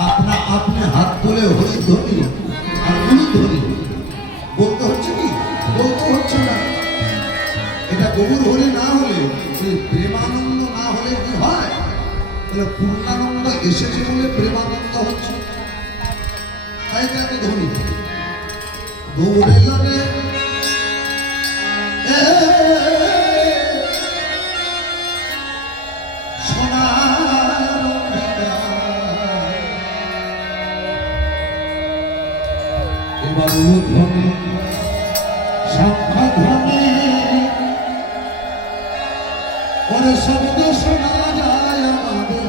আপনা আপনি হাত তুলে হরিধ্বনি আর গুরুধ্বনি বলতে হচ্ছে কি? বলতে হচ্ছে না। এটা গৌর হরি না হলে, প্রেমানন্দ না হলে কি হয়? তাহলে পূর্ণানন্দ এসেছে বলে প্রেমানন্দ হচ্ছে। তাই তো এত ধ্বনি গৌরে লাগে ধ্বনি সংখ্যা ধ্বনি পরে শব্দ শোনা যায় আমাদের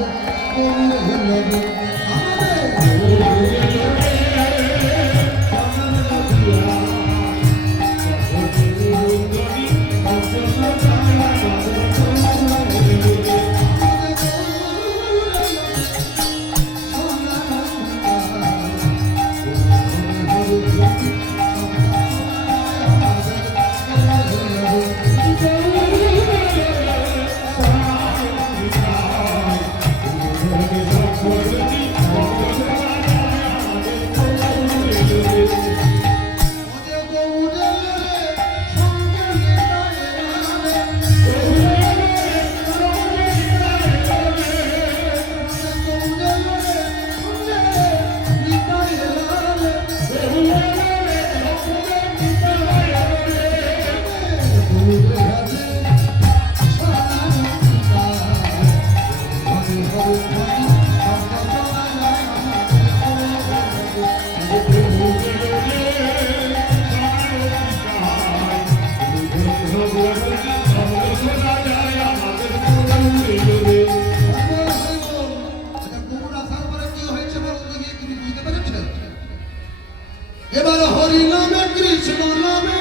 এবার হরি নামে কৃষ্ণ নামে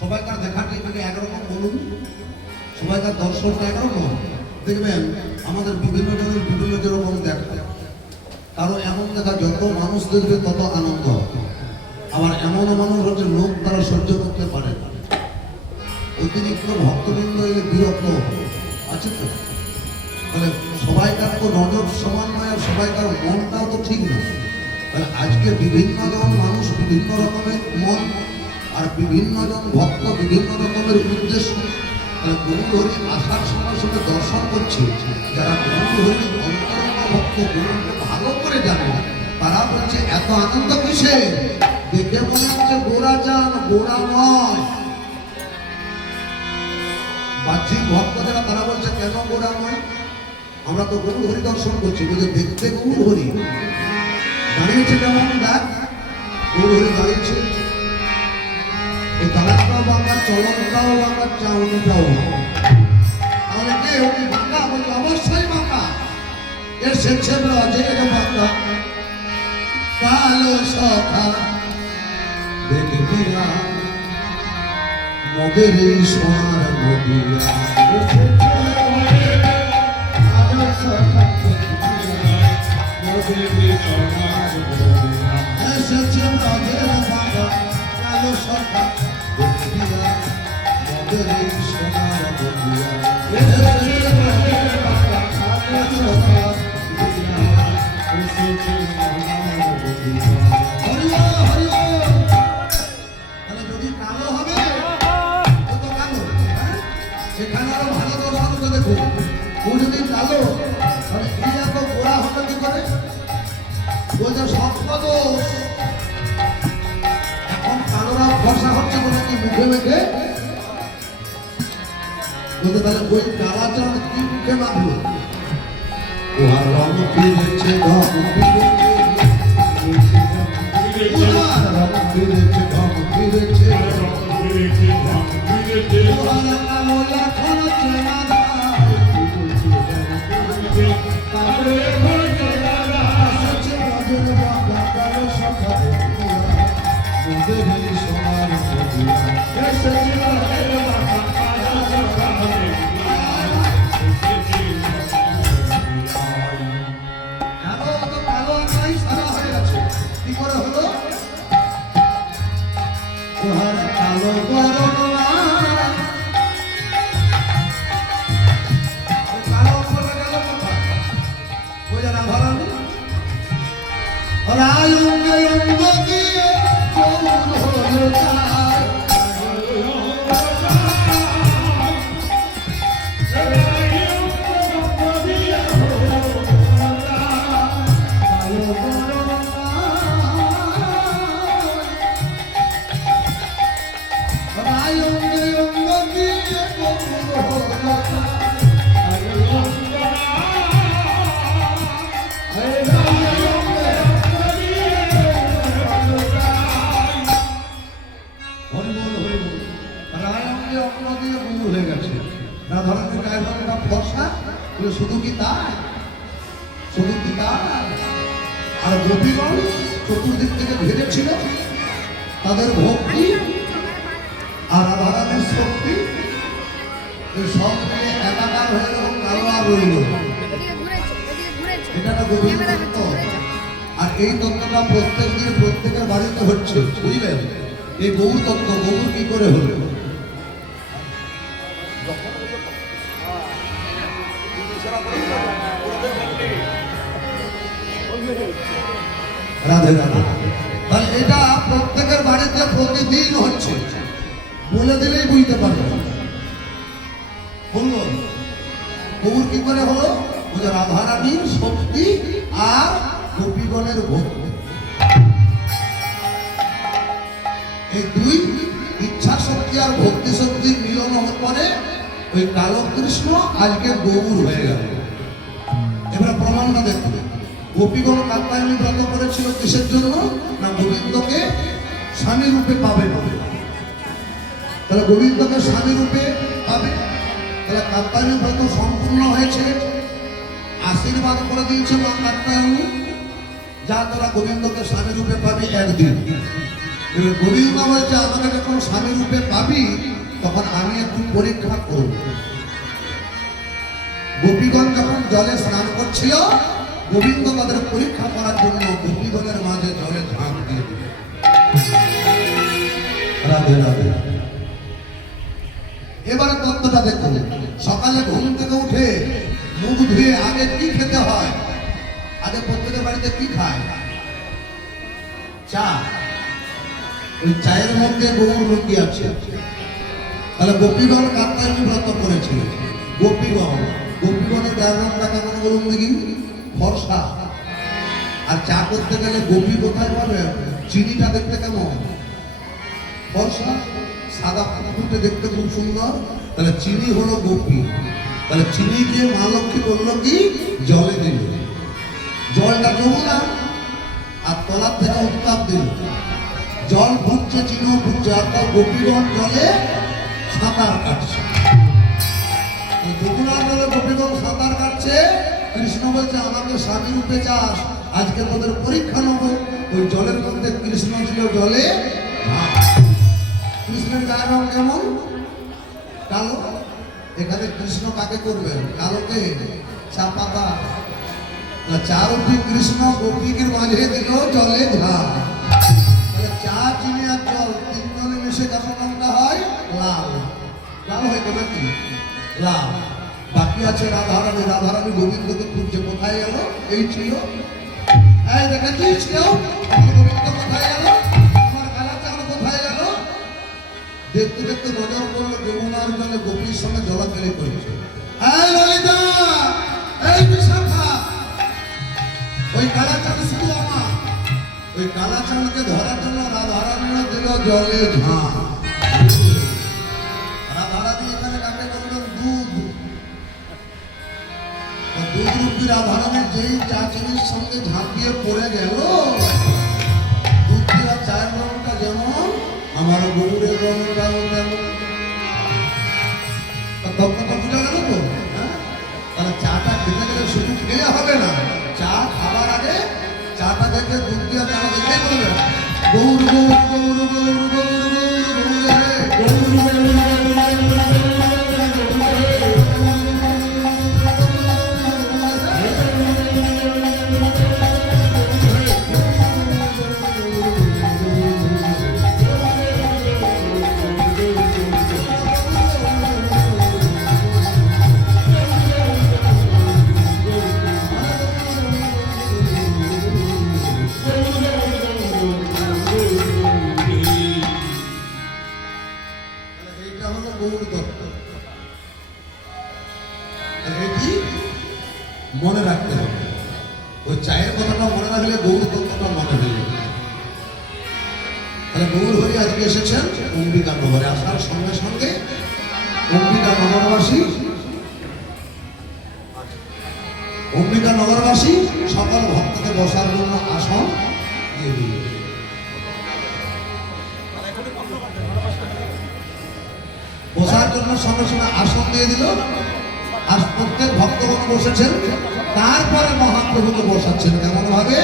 সবাইকার দেখাটা এখানে একরকম বলুন, সবাইকার দর্শনটা একরকম দেখবেন। আমাদের বিভিন্ন জনের বিভিন্ন যেরকম দেখা, কারো এমন দেখা যত মানুষ দেখবে তত আনন্দ, আবার এমন মানুষ হচ্ছে লোক তারা সহ্য করতে পারে না, অতিরিক্ত ভক্তবৃন্দ এলে বিরক্ত আছে তো। তাহলে সবাইকার তো নজর সমান নয়, আর সবাইকার মনটাও তো ঠিক না। তাহলে আজকে বিভিন্ন জন মানুষ বিভিন্ন রকমের মন, আর বিভিন্ন জন ভক্ত বিভিন্ন রকমের উদ্দেশ্য। গুরু হরি আসার সময় সঙ্গে দর্শন করছে, যারা গুরু হরি অন্তরঙ্গ ভক্ত, গুরুকে ভালো করে জানে, তারা বলছে এত আনন্দ কিসে? দেখে মনে হচ্ছে গোড়া যান গোড়া নয়। বাহ্যিক ভক্ত যারা তারা বলছে কেন গোড়া নয়? আমরা তো গুরু হরি দর্শন করছি, বলে দেখতে গুরু হরি দাঁড়িয়েছে কেমন? দেখ গুরু হরি দাঁড়িয়েছে, এই দাঁড়াটাও বাংলা, চলনটাও বাংলা, চাউনিটাও বাংলা। তাহলে কে ওকে বাংলা বলছে? অবশ্যই বাংলা। এসেছে ব্রজের বাংলা, কালো সখা দেখবি না মোদের এই সোনার নদিয়া। এসেছে ব্রজের বাংলা, কালো সখা দেখবি না মোদের এই সোনার নদিয়া। এসেছে ব্রজের বাংলা, কালো সখা দেখবি না এসেছে সোনার নদিয়া। সেখানে আরো ভালো দর্শন দেখো, ও যদি কালো তাহলে এই এত গোড়া হলো কি করে? বলছে সপ্তদোষ। এখন কালোরা ফর্সা হচ্ছে বলে কি মুখে মেখে বলতে, তাহলে ওই কালাচার কি মুখে মাখলো? ওহার রং ফিরেছে দেবী সোনার মদিনা এসেছিল হে বাবা আয় কালো তো কালো আকাই সারা হয়ে গেছে কি করে হলো তোহার কালো বরণা কালো করে গেল কোথায় ওই যে রাধারানী রায় অঙ্গে অঙ্গ দিয়ে কৌন হলো তার কালো বরণা রায় অঙ্গে অঙ্গ দিয়ে কৌন হলো তার হরিবল হরিবল রায় অঙ্গে অঙ্গ দিয়ে গুরু হয়ে গেছে রাধারানীর গায়ের রঙটা ফর্সা বলে শুধু কি তাই শুধু কি তাই আর গোপীগণ চতুর্দিক থেকে ঘিরেছিল তাদের ভক্তি আর রাধারানীর শক্তি এই সব মিলে একাকার হয়ে গেল কালো আর রইল এটা একটা গভীর তত্ত্ব আর এই তত্ত্বটা প্রত্যেক দিন প্রত্যেকের বাড়িতে হচ্ছে বুঝলেন এই বহু তত্ত্ব বহু কি করে হলো রাধে রাধে তাহলে এটা প্রত্যেকের বাড়িতে প্রতিদিন হচ্ছে বলে দিলেই বুঝতে পারবে বলবো গৌর কি করে হলো ওই রাধারানীর শক্তি আর গোপীগণের ভক্তি এই দুই ইচ্ছা শক্তি আর ভক্তি শক্তির মিলন হওয়ার পরে ওই কালো কৃষ্ণ আজকে গৌর হয়ে গেল এবার প্রমাণটা দেখুন গোপীগণ কাত্যায়নী ব্রত করেছিল কিসের জন্য না গোবিন্দকে স্বামী রূপে পাবে বলে তাহলে গোবিন্দকে স্বামী রূপে পাবে তাহলে কাত্যায়নী ব্রত সম্পূর্ণ হয়েছে আশীর্বাদ করে দিয়েছে মা কাত্যায়নী যা তোরা গোবিন্দকে স্বামী রূপে পাবি একদিন এবার গোবিন্দ বলছে আমাকে যখন স্বামী রূপে পাবি তখন আমি একটু পরীক্ষা করব গোপীগণ যখন জলে স্নান করছিল গোবিন্দ তাদের পরীক্ষা করার জন্য গোপীগণের মাঝে জলে ঝাঁপ দিয়ে দিল রাধে রাধে এবারে তত্ত্বটা দেখুন সকালে ঘুম থেকে উঠে মুখ ধুয়ে আগে কি খেতে হয় আগে প্রত্যেকের বাড়িতে কি খায় চা ওই চায়ের মধ্যে গৌর লুকিয়ে আছে তাহলে গোপীগণ কাত্যায়নী ব্রত করেছিল গোপীগণের গায়ের রঙটা কেমন বলুন দেখি ফর্সা আর চা করতে গেলে গোপী কোথায় পাবে চিনিটা দেখতে কেমন ফর্সা সাদা ফুটে দেখতে খুব সুন্দর তাহলে চিনি হলো গোপী তাহলে চিনি দিয়ে মা লক্ষ্মী বললো কি জলে দিল জলটা যমুনা আর তলার থেকে উত্তাপ দিল জল ফুটছে চিনিও ফুটছে অর্থাৎ গোপীগণ জলে সাঁতার কাটছে যমুনার জলে গোপীগণ সাঁতার কাটছে কৃষ্ণ বলছে আমাকে স্বামী রূপে চাস আজকে তোদের পরীক্ষা নেব ওই জলের মধ্যে কৃষ্ণ ছিল জলে কৃষ্ণের গায়ের রং কেমন কালো এখানে কৃষ্ণ কাকে করবেন কালোকে চা পাতা চা উঠি কৃষ্ণ গোপীকের মাঝে দিল জলে ঝাঁপ চা চিনি আর জল তিনজনে মিশে কেমন রংটা হয় লাল লাল হয় তো নাকি লাল বাকি আছে রাধারানী গোবিন্দকে খুঁজছে কোথায় গেল এই ছিল এই দেখেছিস কেউ গোবিন্দ কোথায় গেল আমার কালাচাঁদ কোথায় গেল দেখতে দেখতে নজর করলো যমুনার জলে গোপীর সঙ্গে জলাকেলি করেছে এই ললিতা এই বিশাখা ওই কালাচাঁদ শুধু আমার ওই কালাচাঁদকে ধরার জন্য রাধারানী দিল জলে ঝাঁপ রাধারানী এখানে কাকে বলবেন দুধ দুধরূপী রাধারানীর যেই চা চিনির সঙ্গে ঝাঁপিয়ে পড়ে গেল দুধ দেওয়া চায়ের রঙটা যেমন আমার গৌরের রঙটাও তেমন তত্ত্বটা বুঝা গেল তো তাহলে চাটা খেতে গেলে শুধু খেয়ে হবে না চা খাবার আগে চাটা দেখে দুধ দেওয়া চাটা দেখে করবে গৌর গৌর গৌর গৌর গৌর গৌর গৌর হে। এইটা হলো গৌর তত্ত্ব। এটি মনে রাখতে হবে। ওই চায়ের কথাটা মনে রাখলে গৌর তত্ত্বটা মনে হয়ে যাবে। তাহলে গৌর হরি আজকে এসেছেন অম্বিকা নগরে। আসার সঙ্গে সঙ্গে অম্বিকা নগরবাসী সকল ভক্তকে বসার জন্য আসন দিয়ে দিল। বসার জন্য সঙ্গে সঙ্গে আসন দিয়ে দিল। আর প্রত্যেক ভক্তগণ বসেছেন। তারপরে মহাপ্রভুকে বসাচ্ছেন কেমন ভাবে?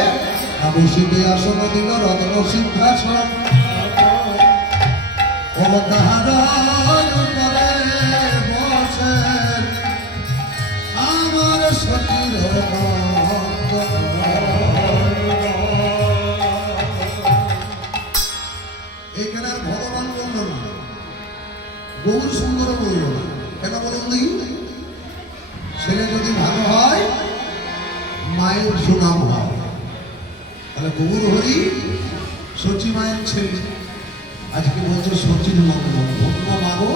না বসিতে আসন দিল রত্ন সিংহাসন। ও তাহার উপরে বসেন আমার সতীর নন্দ। এখানে আর ভগবান বলল না, গৌর সুন্দর বলল না। কেন বলুন দেখি? ছেলে যদি ভালো হয় মায়ের সুনাম হয়। তাহলে গৌর হরি সচি মায়ের ছেলে। আজকে বলছে সচির মঙ্গল ধন্য মাগো,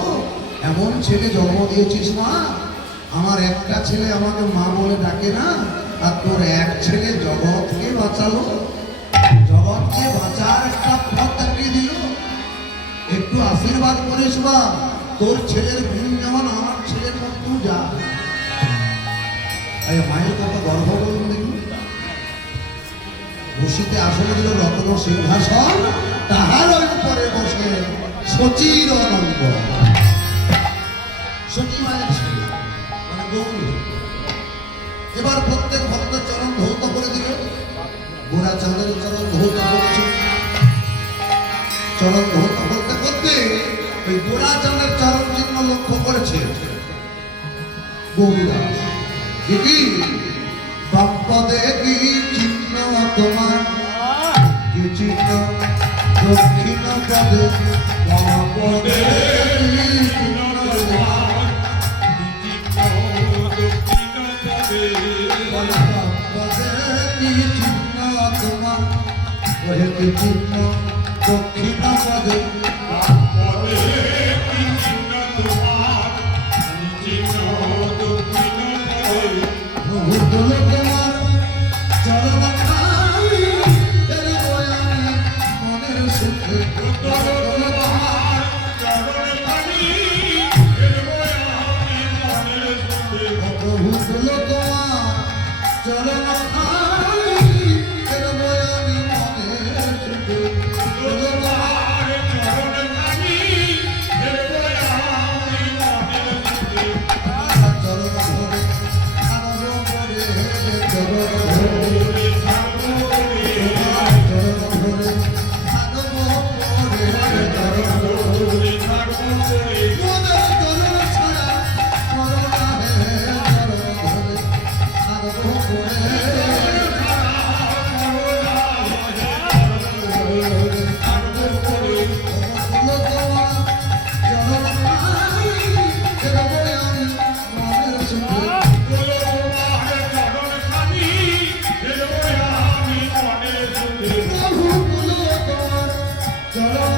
এমন ছেলে জন্ম দিয়েছিস মা। আমার একটা ছেলে আমাকে মা বলে ডাকে না, আর তোর এক ছেলে জগৎকে বাঁচালো, জগৎকে বাঁচার একটা পথ দেখিয়ে দিল। একটু আশীর্বাদ করিস বা তোর ছেলের গুণ যেমন আমার ছেলের মতো যা। মায়ের কত গর্ব বলুন দেখুন। বসিতে আসলে দিল রত্ন সিংহাসন, তাহার উপরে বসে সচির অনন্ত। সচি মায়ের ছেলে মানে গৌর। এবার প্রত্যেক ভক্ত চরণ ধৌত করে দিল। গোরা চাঁদের চরণ ধৌত করছে। চরণ ধৌত করতে করতে ওই গোরা চাঁদের চরণ চিহ্ন লক্ষ্য করেছে গৌরীদাস। কি বাপ্পদে কি চিহ্ন তোমার? কি চিহ্ন? দক্ষিণ পদে বাপ্পদে কি চিহ্ন তোমার? বাপ্পদে কি চিহ্ন তোমার? ওহে কি চিহ্ন দক্ষিণ পদে? ভূতল তোমার চরণ খাই এর বয়ানি মনের সুখে। ভূতল তোমার চরণ খাই এর বয়ানি মনের সুখে। ভূতল তোমার চরণ খাই এর বয়ানি মনের সুখে। ভূতল তোমার চরণ খাই এর বয়ানি মনের সুখে। চরণ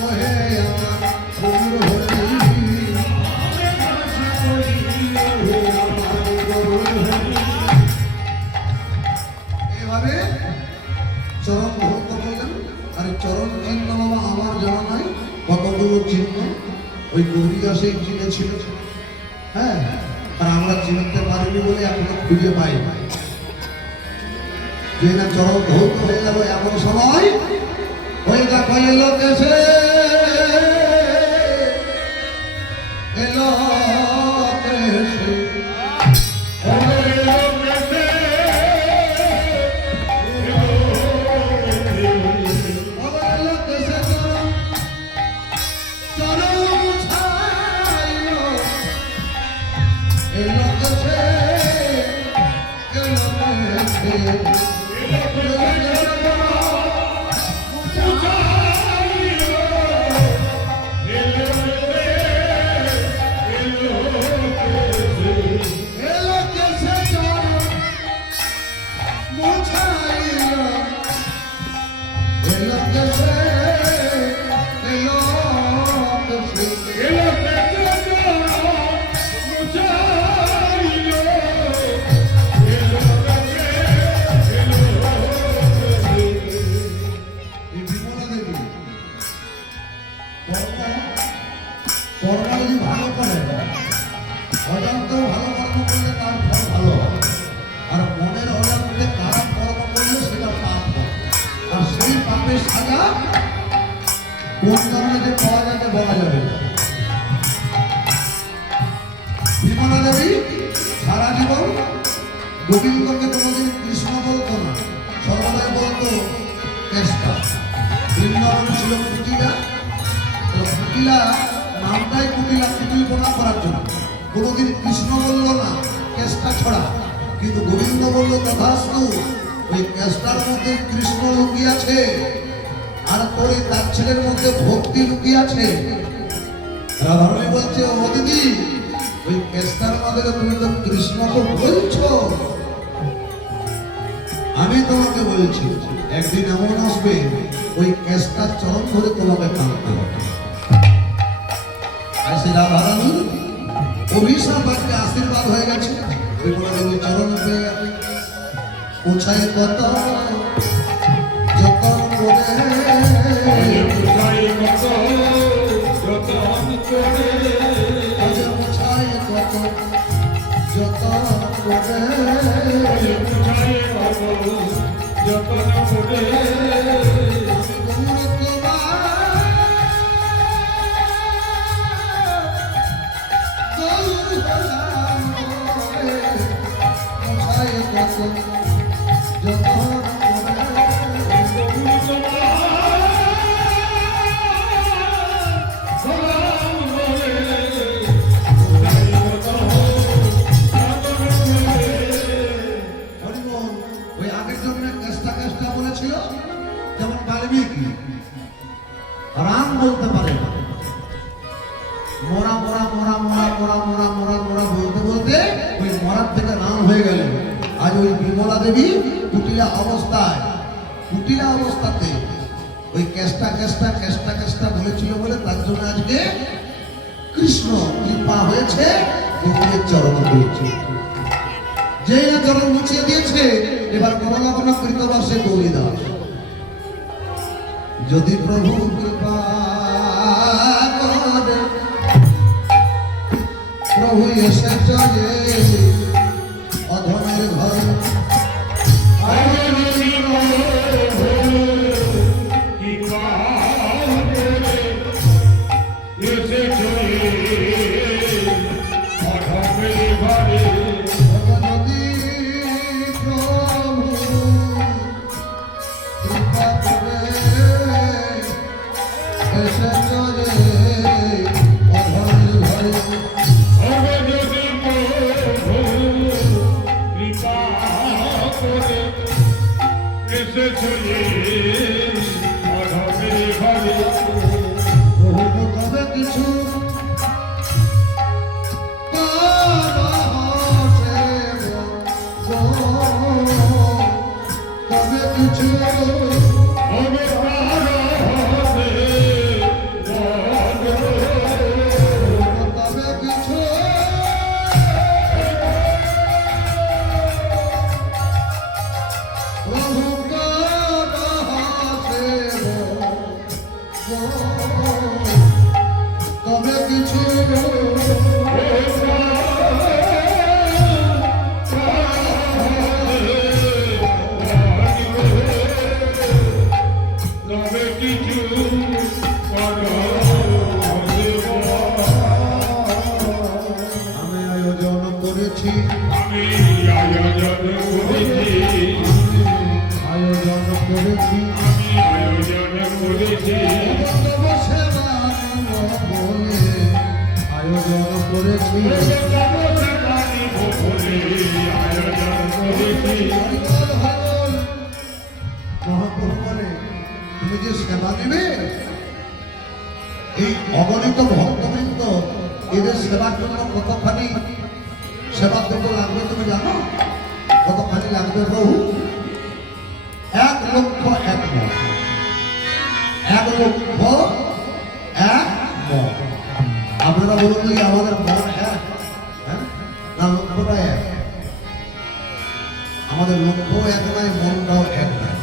ধরে ওই গৌরীদাসেই চিনেছিল। হ্যাঁ, আর আমরা চিনতে পারিনি বলে এখনো খুঁজে পাই না। যে না চরম ধৌত হয়ে গেল এমন সময় ওই দেখো এলো দেশে, এলো দেশে, এলো দেশে চরম চরম ছাইলো, এলো দেশে, এলো দেশে, এলো দেশে চরম মুছাইলো, এলো দেশে, এলো দেশে। এই বিমলা দেবী কর্ম যদি ভালো করে, অজান্তেও ভালো কর্ম করলে তার ফল ভালো হয়, আর মনের অজান্তে খারাপ কর্ম করলে সেটা পাপ হয়। আর সেই পাপের সাজা কোন কারণে যে পাওয়া যাবে বলা যাবে না। বিমলা দেবী সারা জীবন গোবিন্দকে কোনোদিন কৃষ্ণ বলতো না, সর্বদাই বলতো কেষ্টা। বৃন্দাবন ছিল কুটিলা, তো কুটিলা নামটাই কুটিলা, কুটিল বোনা করার জন্য। কোনোদিন কৃষ্ণ বললো না, কেষ্টা ছড়া। কিন্তু গোবিন্দ বললো তথাস্তু, ওই কেষ্টার মধ্যে কৃষ্ণ লুকিয়ে আছে, আর তোর এই তার ছেলের মধ্যে ভক্তি লুকিয়ে আছে। রাধারণী বলছে, ও দিদি, ওই কেষ্টার মধ্যে তুমি তো কৃষ্ণকে বলছো, আমি তোমাকে বলছি একদিন এমন আসবে ওই কেষ্টার চরণ ধরে তোমাকে কাঁদতে হবে। আর সে রাধারানী অভিশাপ আজকে আশীর্বাদ হয়ে গেছে, বিমলা দেবী চরণ পেয়ে গেছে। কোথায় কত যতন করে, আজ কোথায় কত যতন করে, ওই আগের জন্মের কেষ্টা কেষ্টা বলেছিল, যেমন বাল্মীকি রাম বলতে পারে না, মোরা মোরা মোরা মোরা মোরা মোরা মোরা মোরা বলতে বলতে ওই মরার থেকে রাম হয়ে গেল। আজ ওই বিমলা দেবী কুটিলা অবস্থায়, কুটিলা অবস্থাতে ওই কেষ্টা কেষ্টা কেষ্টা কেষ্টা বলেছিল বলে তার জন্য আজকে কৃষ্ণ কৃপা হয়েছে, গোবিন্দের চরণ পেয়েছে। যে না চরণ মুছিয়ে দিয়েছে, এবার করোনা কোনো কৃতবাসে গৌরীদাস। যদি প্রভু কৃপা করে, প্রভু এসে চলে অধমের ঘরে, যদি প্রভু কৃপা করে এসে চলে অধমের ঘরে, প্রভু তবে কিছু তবে কিছু তবে কিছু প্রভু তবে কিছু আমি আয়োজন করেছি আয়োজন করেছি আমি আয়োজন করেছি তব সেবা নিব বলে আয়োজন করেছি মহাপ্রভু বলে তুমি যে সেবা দিবে এই অগণিত ভক্তবৃন্দ এদের সেবার জন্য কতখানি সেবার জন্য লাগবে তুমি জানো কতখানি লাগবে প্রভু 1,00,000 মণ 1,00,000 মণ আপনারা বলুন যে আমাদের মন এক হ্যাঁ না লক্ষ্যটা এক আমাদের লক্ষ্য এক নয় মনটাও এক নয়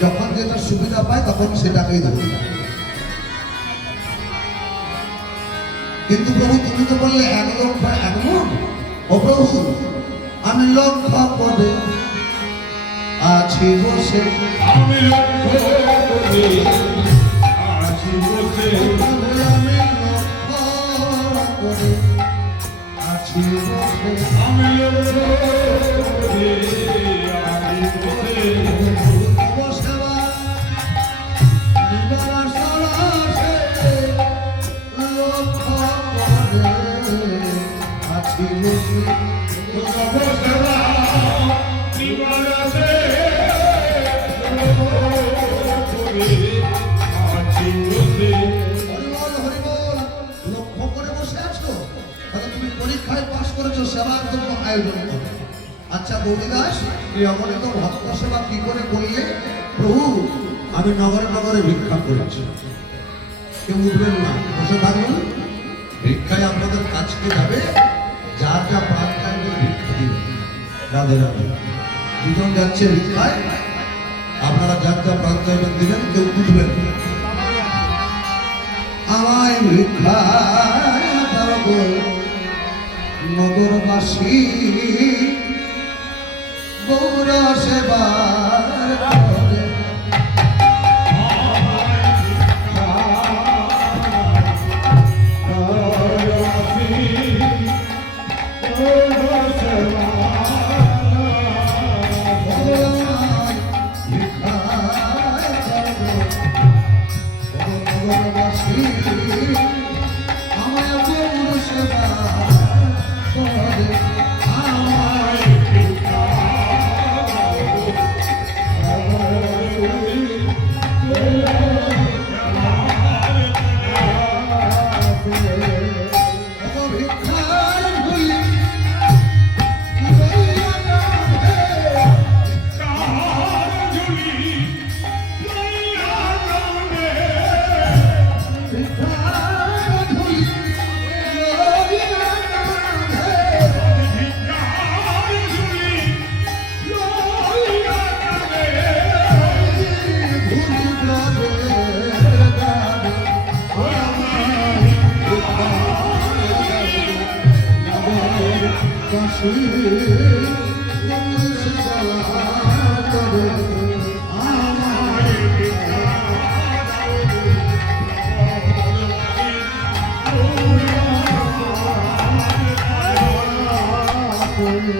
যখন যেটা সুবিধা পায় তখন সেটাকেই ধরি কিন্তু প্রভু তুমি তো বললে 1,00,000 মণ ও প্রভু আমি লক্ষ্য পদে আছি বসে আমি লক্ষ্য করে আছি বসে আমি লক্ষ্য করে আছি বসে আমি লক্ষ্য করে আছি বসে তব সেবা নিবার সরাসে লক্ষ্য করে আছি বসে তব সেবা নিবারণে করে আছি বসে হরিবল হরিবল লক্ষ্য করে বসে আছো তাহলে তুমি পরীক্ষায় পাস করেছো সেবার জন্য আয়োজন করো আচ্ছা গৌরীদাস এই অগণিত ভক্ত সেবা কি করে করলে প্রভু আমি নগরে নগরে ভিক্ষা করেছি কেউ উঠবেন না বসে থাকবেন ভিক্ষায় আপনাদের কাছকে যাবে যার যা প্রাণ চাইবে ভিক্ষা দিবে রাধে রাধে দুজন যাচ্ছে ভিক্ষায় আপনারা যার যা প্রাণ চাইবেন দিবেন কেউ উঠবেন না আমায় ভিক্ষায় দাও গো নগরবাসী গৌর সেবার করে আমায় ভিক্ষায় দাও গো নগরবাসী আমায় গৌর সেবার করে আমায় ভিক্ষায় ভুলি লইয়া না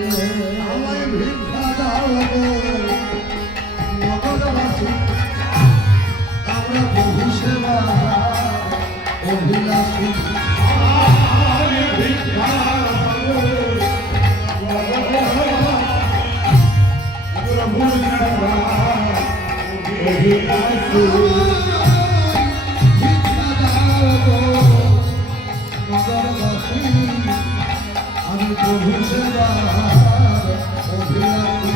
হে আমায় ভিক্ষা দাও গো নগরবাসী আমরা প্রভু সেবা অভিলাষী ভিক্ষা দাও গো নগরবাসী আমি প্রভু সেবা অভিলাষী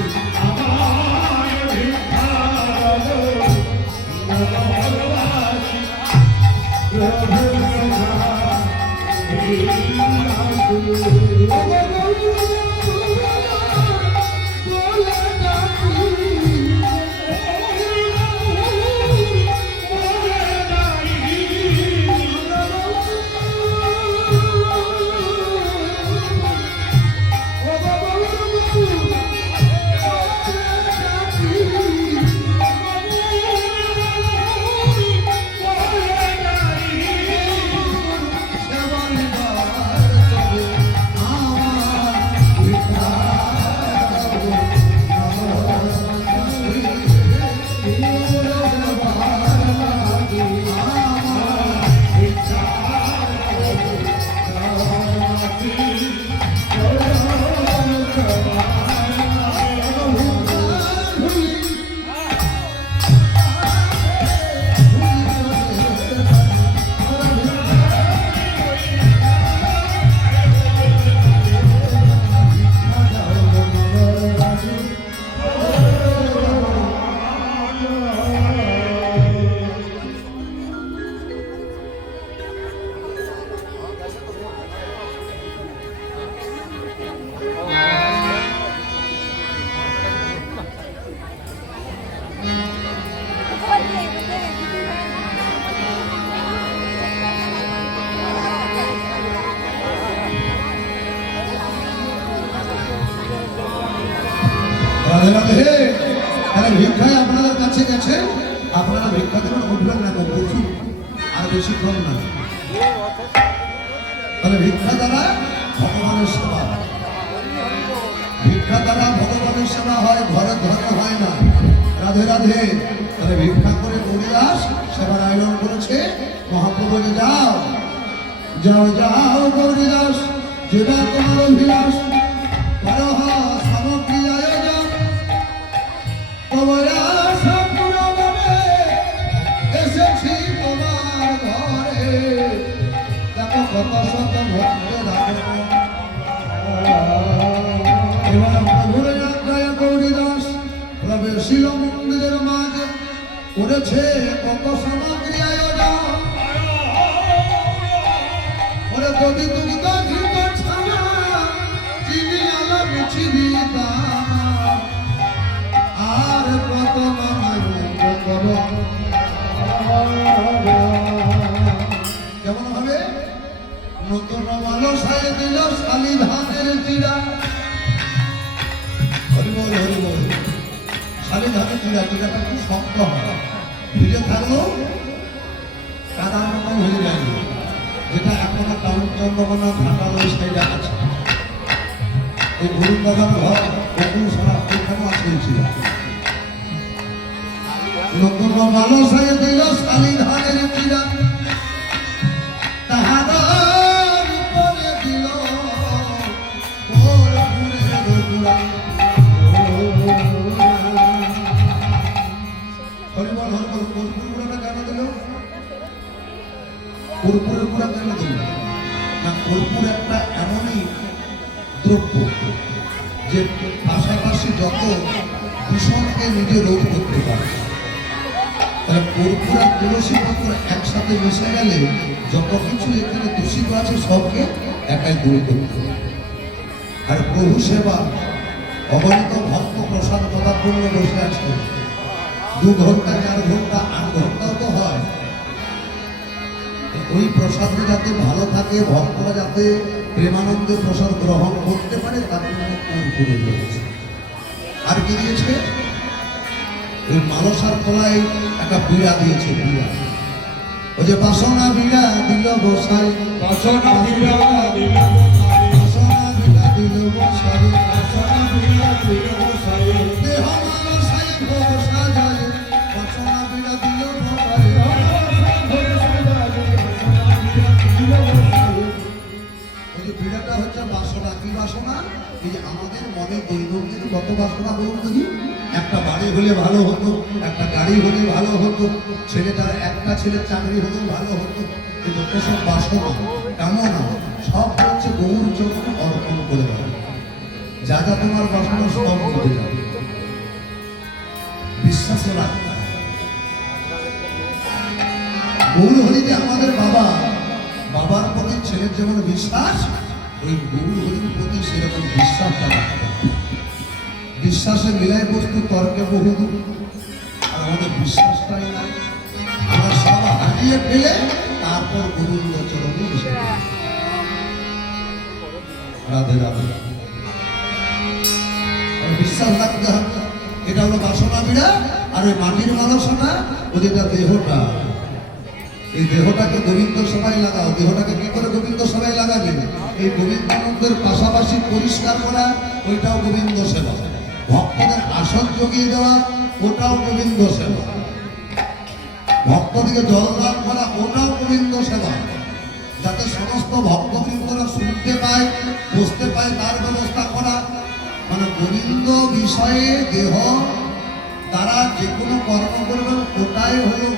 রাধে রাধে। তাহলে ভিক্ষায় আপনাদের কাছে গেছে, আপনারা ভিক্ষা দেবেন, উঠবেন না প্রচুর, আর বেশিক্ষণ না। তাহলে ভিক্ষা দ্বারা ভগবানের সেবা, ভিক্ষা দ্বারা ভগবানের সেবা হয়, ঘরে ধর্ম হয় না। রাধে রাধে। তাহলে ভিক্ষা করে হরিদাস সেবার আয়োজন করেছে। মহাপ্রভু যে যাও যাও যাও হরিদাস, যেবা তোমার অভিলাষ, করহ সামগ্রী আয়োজন, তোমার আশা পূরণে এসেছি তোমার ঘরে। দেখো কত শত ভক্তের আগমন। এবার প্রভুর যাত্রায় গৌরীদাস প্রবেশিল মন্দিরের মাঝে, করেছে কত সামগ্রী আয়োজন। ওরে যদি তুমি ঘিত ছানা, চিনি আলো মিছিরি দানা, আর কত নানারূপ করো। কেমন হবে? নতুন মালো সাই দিল শালি ধানের চিড়া। হরিবল হরিবল। শালি ধানের চিড়া, চিড়াটা খুব শক্ত হয়, ভিজে থাকলেও কাদার মতন হয়ে যায় না। যেটা এখনো টাউন চন্দ্রকোনা ঘাটাল ওই সাইডে আছে, ওই গরুর বাগান ঘর বকুল সারা ওইখানে আসেছিল। নতুন মালো সাই দিল শালি ধানের চিড়া, তাহার উপরে দিল কর্পূরের গুঁড়া। হরিবল হরিবল। কর্পূর গুঁড়াটা কেন দিল? কর্পূরের গুঁড়া কেন দিল না? কর্পূর একটা এমনই দ্রব্য যে পাশাপাশি যত দূষণকে নিজে রোধ করতে পারে। তাহলে কর্পূর আর তুলসী পত্র একসাথে মিশে গেলে যত কিছু এখানে দূষিত আছে সবকে একাই দূর করতে হবে। আর প্রভু সেবা, অগণিত ভক্ত প্রসাদ পদার্থ বসে আছে, 2 ঘন্টা 4 ঘন্টা 8 ঘন্টাও তো হয়। ওই প্রসাদে যাতে ভালো থাকে, ভক্তরা যাতে প্রেমানন্দে প্রসাদ গ্রহণ করতে পারে, তার জন্য করে দিয়েছে। আর কি দিয়েছে? ওই মালসার তলায় একটা বিড়া দিয়েছে। বিড়া, ওই যে বাসনা বিড়া দিল বসাই, বাসনা বিড়া দিল বাসনা বিড়া দিল বসাই, বাসনা বিড়া দিল বসাই, দেহ মালসাই বসা যায়, বাসনা বিড়া দিল বসাই। ওই যে বিড়াটা হচ্ছে বাসনা। কি বাসনা? এই যে আমাদের মনে দৈনন্দিন কত বাসনা বলুন দেখি। একটা বাড়ি হলে ভালো হতো, একটা গাড়ি হলে ভালো হতো, ছেলেটার একটা ছেলের চাকরি হলেও ভালো হতো। এই যত সব বাসনা কেমন সব হচ্ছে গৌর চরণে অর্পণ করে দেবে। যা যা তোমার বাসনা সব মিটে যাবে। বিশ্বাস রাখতে হবে। গৌর হরিতে আমাদের বাবা, বাবার প্রতি ছেলের যেমন বিশ্বাস, ওই গৌর হরির প্রতি সেরকম বিশ্বাস রাখতে হবে। বিশ্বাসে মিলায় বস্তু, তর্কে বহুদূর। আর আমাদের বিশ্বাসটাই নাই। আমরা সব হারিয়ে ফেলে তারপর গোবিন্দ চরণে এসে গেছি। রাধে রাধে। আর বিশ্বাস রাখতে হবে। এটা হলো বাসনা বিড়া। আর ওই মাটির মানসনা, ও যেটা দেহটা, এই দেহটাকে গোবিন্দ সবাই লাগাও। দেহটাকে কি করে গোবিন্দ সবাই লাগাবে? এই গোবিন্দানন্দের পাশাপাশি পরিষ্কার করা, ওইটাও গোবিন্দ সেবা। ভক্তদের আসন জগিয়ে দেওয়া, ওটাও গোবিন্দ সেবা। ভক্তদিকে জল দান করা, ওটাও গোবিন্দ সেবা। যাতে সমস্ত ভক্তবৃন্দরা শুনতে পায়, বসতে পায়, তার ব্যবস্থা করা। মানে গোবিন্দ বিষয়ে দেহ তারা যে কোনো কর্ম করবেন, ওটাই হলো